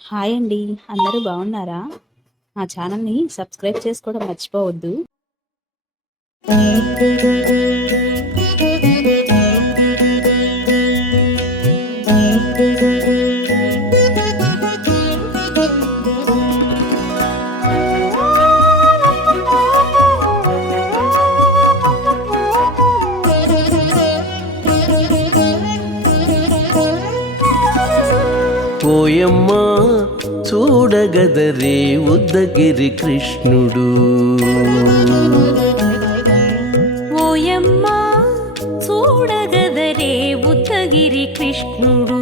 Hi అండి. అందరూ బాగున్నారా? మా ఛానల్‌ని సబ్స్క్రైబ్ చేసుకోవడం మర్చిపోవద్దు. ఓయమ్మా చూడగదరే ఉద్దగిరి కృష్ణుడు. ఓయమ్మా చూడగదరే ఉద్దగిరి కృష్ణుడు.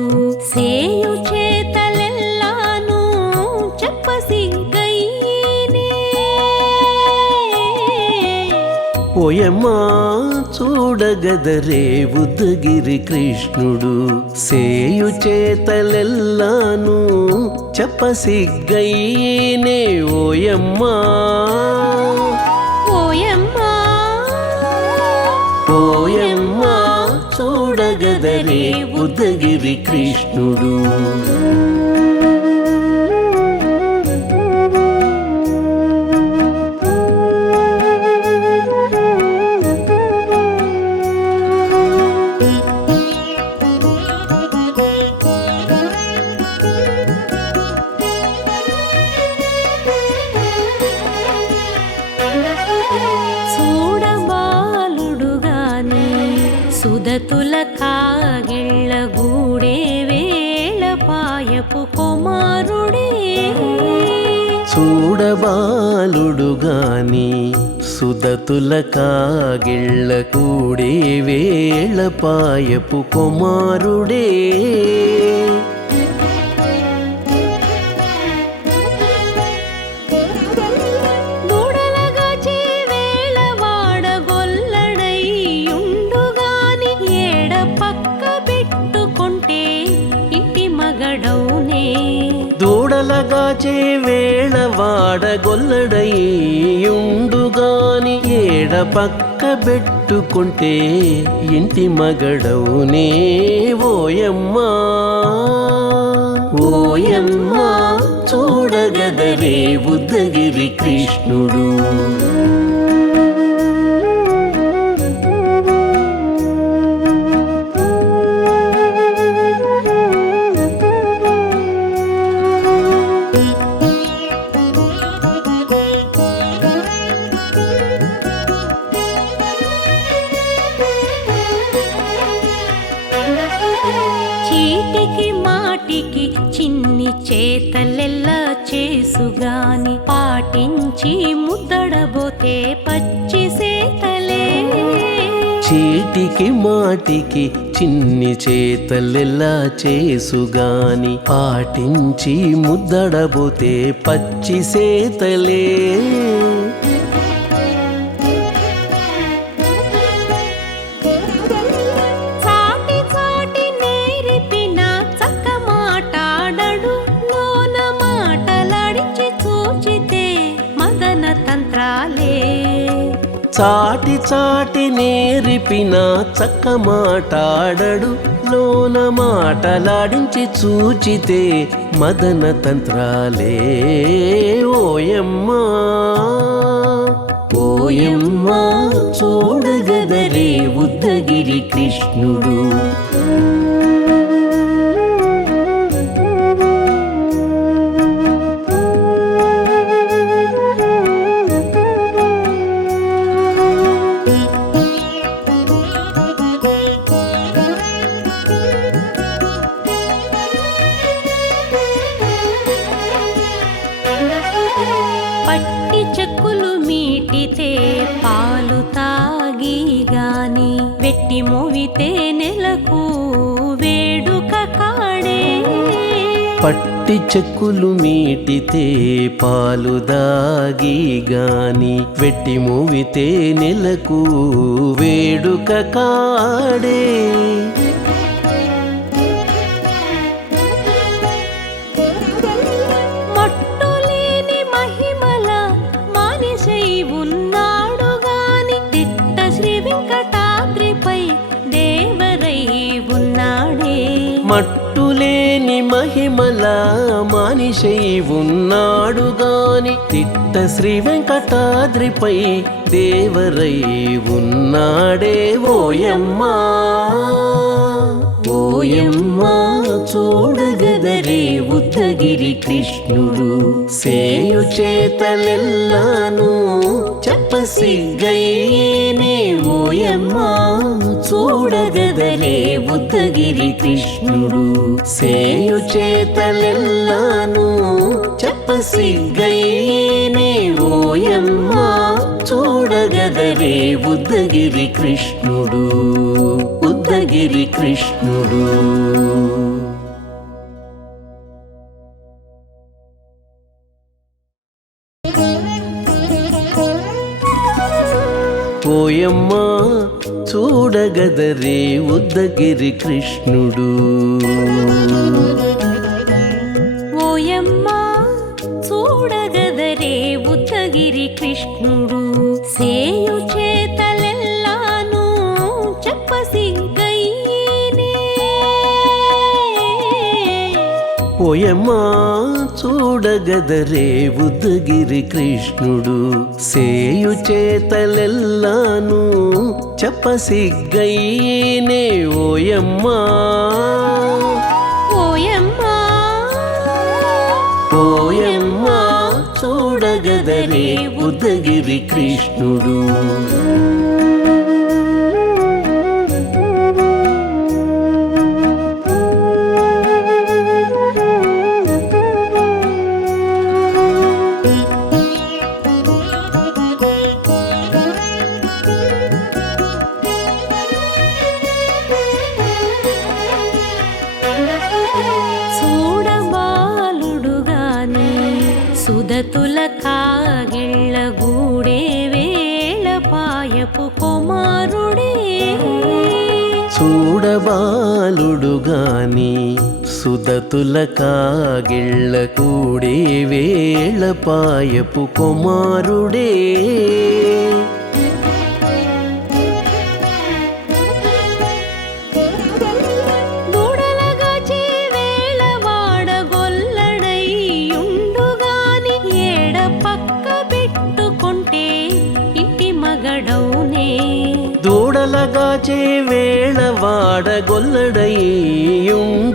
సేయు చేతలెల్లాను చెప్పసిగ్గైనే. ఓయమ్మా చూడగదరే ఉద్దగిరి కృష్ణుడు. సేయు చేతలెల్లాను చెప్పసిగ్గైనే. ఓయమ్మా ఓయమ్మా ఓయమ్మా చూడగదరే ఉద్దగిరి కృష్ణుడు. చూడబాలుడుగాని సుదతుల కాగిళ్ళ గూడే వేళపాయపు కుమారుడే. చూడబాలుడుగాని సుదతుల కాగిళ్ళ కూడే వేళపాయపు కుమారుడే. దూడలగాచే వేళవాడ గొల్లడైయుండుగాని ఏడ పక్క పెట్టుకుంటే ఇంటి మగడౌనే. దూడలగాచే వేళవాడ గొల్లడైయుండుగాని ఏడ పక్క పెట్టుకుంటే ఇంటి మగడవునే. ఓయమ్మా ఓయమ్మా చూడగదరే ఉద్దగిరి కృష్ణుడు. చీటికి మాటికి చిన్ని చేతలెల్లా చేసుగాని పాటించి ముద్దడబోతే పచ్చి సేతలే. చీటికి మాటికి చిన్ని చేతలెల్లా చేసుగాని పాటించి ముద్దడబోతే పచ్చి సేతలే. చాటి చాటి నేరిపిన చక్క మాటాడడు లోన మాటలాడించి చూచితే మదన తంత్రాలే. చాటి చాటి నేరిపిన చక్క మాటాడడు లోన మాటలాడించి చూచితే మదన తంత్రాలే. ఓయమ్మా ఓయమ్మా చూడగదరే ఉద్దగిరి కృష్ణుడు. పట్టి చెక్కులు మీటితే పాలు తాగి గాని వెట్టి మోవితే నెలకు వేడుక కాడే. పట్టి చెక్కులు మీటితే పాలు దాగి గాని వెట్టి మూవితే నెలకు వేడుక కాడే. మట్టులేని మహిమల మానిషై ఉన్నాడు గాని తిట్ట శ్రీ వెంకటాద్రిపై దేవరై ఉన్నాడే. మట్టులేని మహిమ మహిమల మానిషై ఉన్నాడు గాని తిట్ట శ్రీ వెంకటాద్రిపై దేవరై ఉన్నాడే ఓయమ్మా ఓయమ్మా చూడగదరే ఉద్దగిరి కృష్ణుడు సేయు చేతలెల్లాను చెప్పసిగ్గయ్యేనే ఓయమ్మా చూడగదరే ఉద్దగిరి కృష్ణుడు సేయు చేతలెల్లాను చెప్పసిగ్గయ్యేనే ఓయమ్మా చూడగదరే ఉద్దగిరి కృష్ణుడు ఉద్దగిరి కృష్ణుడు. ఓయమ్మా చూడగదరే ఉద్దగిరి కృష్ణుడు ఓయమ్మా చూడగదరే ఉద్దగిరి కృష్ణుడు సేయు చేతలెల్లాను చెప్పసిగ్గయ్యేనే ఓయమ్మా చూడగదరే ఉద్దగిరి కృష్ణుడు సేయు చేతలెల్లాను చెప్పసిగ్గయ్యేనే ఓయమ్మా ఓయమ్మా ఓయమ్మా చూడగదరే ఉద్దగిరి కృష్ణుడు. సుదతుల కాగిళ్ళ గూడే వేళ పాయపు కుమారుడే చూడబాలుడు గాని సుదతుల కాగిళ్ళ కూడే వేళ పాయపు కుమారుడే దూడలగాచే వేళ వాడగొల్లడయ్యుండు